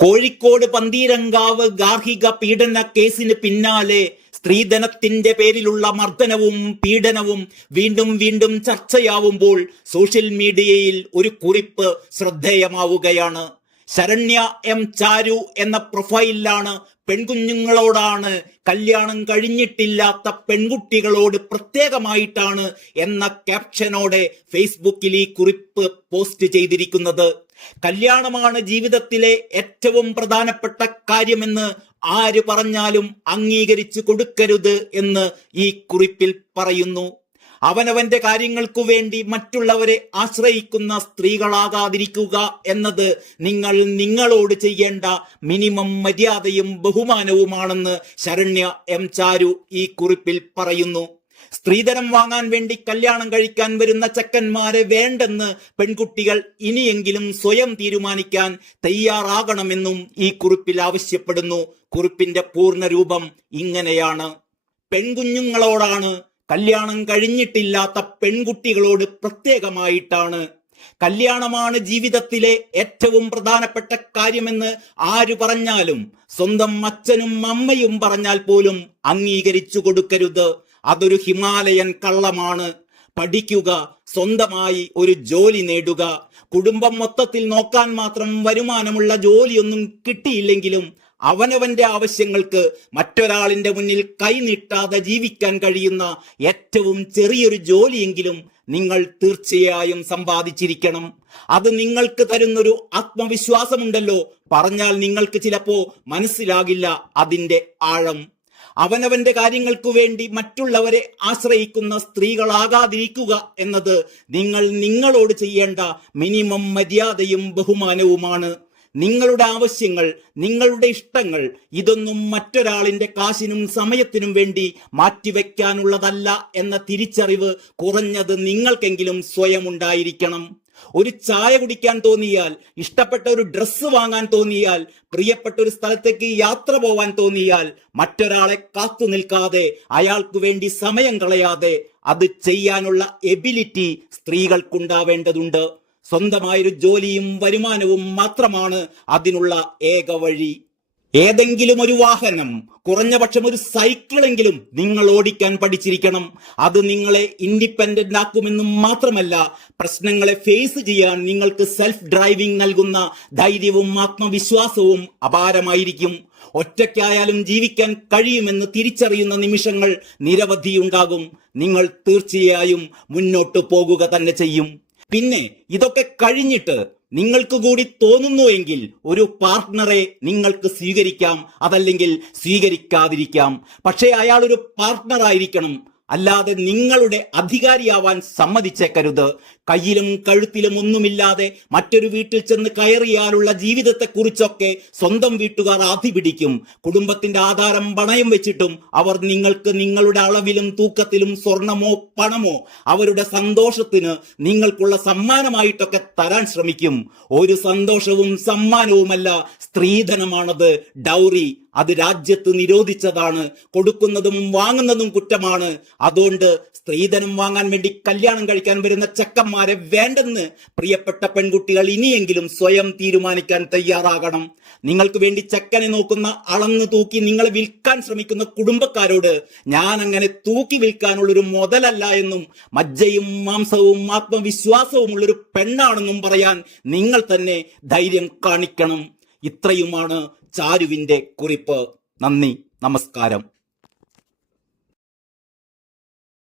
കോഴിക്കോട് പന്തീരങ്കാവ് ഗാർഹിക പീഡന കേസിന് പിന്നാലെ സ്ത്രീധനത്തിന്റെ പേരിലുള്ള മർദ്ദനവും പീഡനവും വീണ്ടും വീണ്ടും ചർച്ചയാവുമ്പോൾ സോഷ്യൽ മീഡിയയിൽ ഒരു കുറിപ്പ് ശ്രദ്ധേയമാവുകയാണ്. ശരണ്യ എം ചാരു എന്ന പ്രൊഫൈലിലാണ് പെൺകുഞ്ഞുങ്ങളോടാണ്, കല്യാണം കഴിഞ്ഞിട്ടില്ലാത്ത പെൺകുട്ടികളോട് പ്രത്യേകമായിട്ടാണ് എന്ന ക്യാപ്ഷനോടെ ഫേസ്ബുക്കിൽ ഈ കുറിപ്പ് പോസ്റ്റ് ചെയ്തിരിക്കുന്നത്. കല്യാണമാണ് ജീവിതത്തിലെ ഏറ്റവും പ്രധാനപ്പെട്ട കാര്യമെന്ന് ആര് പറഞ്ഞാലും അംഗീകരിച്ചു കൊടുക്കരുത് എന്ന് ഈ കുറിപ്പിൽ പറയുന്നു. അവനവന്റെ കാര്യങ്ങൾക്കു വേണ്ടി മറ്റുള്ളവരെ ആശ്രയിക്കുന്ന സ്ത്രീകളാകാതിരിക്കുക എന്നത് നിങ്ങൾ നിങ്ങളോട് ചെയ്യേണ്ട മിനിമം മര്യാദയും ബഹുമാനവുമാണെന്ന് ശരണ്യ എം ചാരു ഈ കുറിപ്പിൽ പറയുന്നു. സ്ത്രീധനം വാങ്ങാൻ വേണ്ടി കല്യാണം കഴിക്കാൻ വരുന്ന ചെക്കന്മാരെ വേണ്ടെന്ന് പെൺകുട്ടികൾ ഇനിയെങ്കിലും സ്വയം തീരുമാനിക്കാൻ തയ്യാറാകണമെന്നും ഈ കുറിപ്പിൽ ആവശ്യപ്പെടുന്നു. കുറിപ്പിന്റെ പൂർണ്ണരൂപം ഇങ്ങനെയാണ്: പെൺകുഞ്ഞുങ്ങളോടാണ്, കല്യാണം കഴിഞ്ഞിട്ടില്ലാത്ത പെൺകുട്ടികളോട് പ്രത്യേകമായിട്ടാണ്. കല്യാണമാണ് ജീവിതത്തിലെ ഏറ്റവും പ്രധാനപ്പെട്ട കാര്യമെന്ന് ആര് പറഞ്ഞാലും, സ്വന്തം അച്ഛനും അമ്മയും പറഞ്ഞാൽ പോലും അംഗീകരിച്ചു കൊടുക്കരുത്. അതൊരു ഹിമാലയൻ കള്ളമാണ്. പഠിക്കുക, സ്വന്തമായി ഒരു ജോലി നേടുക. കുടുംബം മൊത്തത്തിൽ നോക്കാൻ മാത്രം വരുമാനമുള്ള ജോലിയൊന്നും കിട്ടിയില്ലെങ്കിലും അവനവന്റെ ആവശ്യങ്ങൾക്ക് മറ്റൊരാളിന്റെ മുന്നിൽ കൈനീട്ടാതെ ജീവിക്കാൻ കഴിയുന്ന ഏറ്റവും ചെറിയൊരു ജോലിയെങ്കിലും നിങ്ങൾ തീർച്ചയായും സമ്പാദിച്ചിരിക്കണം. അത് നിങ്ങൾക്ക് തരുന്നൊരു ആത്മവിശ്വാസമുണ്ടല്ലോ, പറഞ്ഞാൽ നിങ്ങൾക്ക് ചിലപ്പോ മനസ്സിലാകില്ല അതിന്റെ ആഴം. അവനവന്റെ കാര്യങ്ങൾക്കു വേണ്ടി മറ്റുള്ളവരെ ആശ്രയിക്കുന്ന സ്ത്രീകളാകാതിരിക്കുക എന്നത് നിങ്ങൾ നിങ്ങളോട് ചെയ്യേണ്ട മിനിമം മര്യാദയും ബഹുമാനവുമാണ്. നിങ്ങളുടെ ആവശ്യങ്ങൾ, നിങ്ങളുടെ ഇഷ്ടങ്ങൾ, ഇതൊന്നും മറ്റൊരാളിന്റെ കാശിനും സമയത്തിനും വേണ്ടി മാറ്റിവെക്കാനുള്ളതല്ല എന്ന തിരിച്ചറിവ് കുറഞ്ഞത് നിങ്ങൾക്കെങ്കിലും സ്വയം ഉണ്ടായിരിക്കണം. ഒരു ചായ കുടിക്കാൻ തോന്നിയാൽ, ഇഷ്ടപ്പെട്ട ഒരു ഡ്രസ്സ് വാങ്ങാൻ തോന്നിയാൽ, പ്രിയപ്പെട്ട ഒരു സ്ഥലത്തേക്ക് യാത്ര പോവാൻ തോന്നിയാൽ, മറ്റൊരാളെ കാത്തു നിൽക്കാതെ, അയാൾക്ക് വേണ്ടി സമയം കളയാതെ അത് ചെയ്യാനുള്ള എബിലിറ്റി സ്ത്രീകൾക്കുണ്ടാവേണ്ടതുണ്ട്. സ്വന്തമായൊരു ജോലിയും വരുമാനവും മാത്രമാണ് അതിനുള്ള ഏക വഴി. ഏതെങ്കിലും ഒരു വാഹനം, കുറഞ്ഞപക്ഷം ഒരു സൈക്കിളെങ്കിലും നിങ്ങൾ ഓടിക്കാൻ പഠിച്ചിരിക്കണം. അത് നിങ്ങളെ ഇൻഡിപെൻഡന്റ് ആക്കുമെന്നും മാത്രമല്ല, പ്രശ്നങ്ങളെ ഫേസ് ചെയ്യാൻ നിങ്ങൾക്ക് സെൽഫ് ഡ്രൈവിംഗ് നൽകുന്ന ധൈര്യവും ആത്മവിശ്വാസവും അപാരമായിരിക്കും. ഒറ്റയ്ക്കായാലും ജീവിക്കാൻ കഴിയുമെന്ന് തിരിച്ചറിയുന്ന നിമിഷങ്ങൾ നിരവധിയുണ്ടാകും. നിങ്ങൾ തീർച്ചയായും മുന്നോട്ട് പോകുക തന്നെ ചെയ്യും. പിന്നെ ഇതൊക്കെ കഴിഞ്ഞിട്ട് നിങ്ങൾക്ക് കൂടി തോന്നുന്നുവെങ്കിൽ ഒരു പാർട്ട്ണറെ നിങ്ങൾക്ക് സ്വീകരിക്കാം, അതല്ലെങ്കിൽ സ്വീകരിക്കാതിരിക്കാം. പക്ഷേ അയാൾ ഒരു പാർട്ട്ണർ ആയിരിക്കണം, അല്ലാതെ നിങ്ങളുടെ അധികാരിയാവാൻ സമ്മതിച്ചേക്കരുത്. കയ്യിലും കഴുത്തിലും ഒന്നുമില്ലാതെ മറ്റൊരു വീട്ടിൽ ചെന്ന് കയറിയാലുള്ള ജീവിതത്തെക്കുറിച്ചൊക്കെ സ്വന്തം വീട്ടുകാർ ആധി പിടിക്കും. കുടുംബത്തിന്റെ ആധാരം പണയം വെച്ചിട്ടും അവർ നിങ്ങൾക്ക് നിങ്ങളുടെ അളവിലും തൂക്കത്തിലും സ്വർണമോ പണമോ അവരുടെ സന്തോഷത്തിന് നിങ്ങൾക്കുള്ള സമ്മാനമായിട്ടൊക്കെ തരാൻ ശ്രമിക്കും. ഒരു സന്തോഷവും സമ്മാനവുമല്ല, സ്ത്രീധനമാണത്, ഡൗറി. അത് രാജ്യത്ത് നിരോധിച്ചതാണ്. കൊടുക്കുന്നതും വാങ്ങുന്നതും കുറ്റമാണ്. അതുകൊണ്ട് സ്ത്രീധനം വാങ്ങാൻ വേണ്ടി കല്യാണം കഴിക്കാൻ വരുന്ന ചെക്കന്മാരെ വേണ്ടെന്ന് പ്രിയപ്പെട്ട പെൺകുട്ടികൾ ഇനിയെങ്കിലും സ്വയം തീരുമാനിക്കാൻ തയ്യാറാകണം. നിങ്ങൾക്ക് വേണ്ടി ചെക്കനെ നോക്കുന്ന, അളന്നു തൂക്കി നിങ്ങളെ വിൽക്കാൻ ശ്രമിക്കുന്ന കുടുംബക്കാരോട് ഞാൻ അങ്ങനെ തൂക്കി വിൽക്കാനുള്ളൊരു മുതലല്ല എന്നും മജ്ജയും മാംസവും ആത്മവിശ്വാസവുമുള്ളൊരു പെണ്ണാണെന്നും പറയാൻ നിങ്ങൾ തന്നെ ധൈര്യം കാണിക്കണം. ഇത്രയുമാണ് ചാരുവിന്റെ കുറിപ്പ്. നന്ദി, നമസ്കാരം.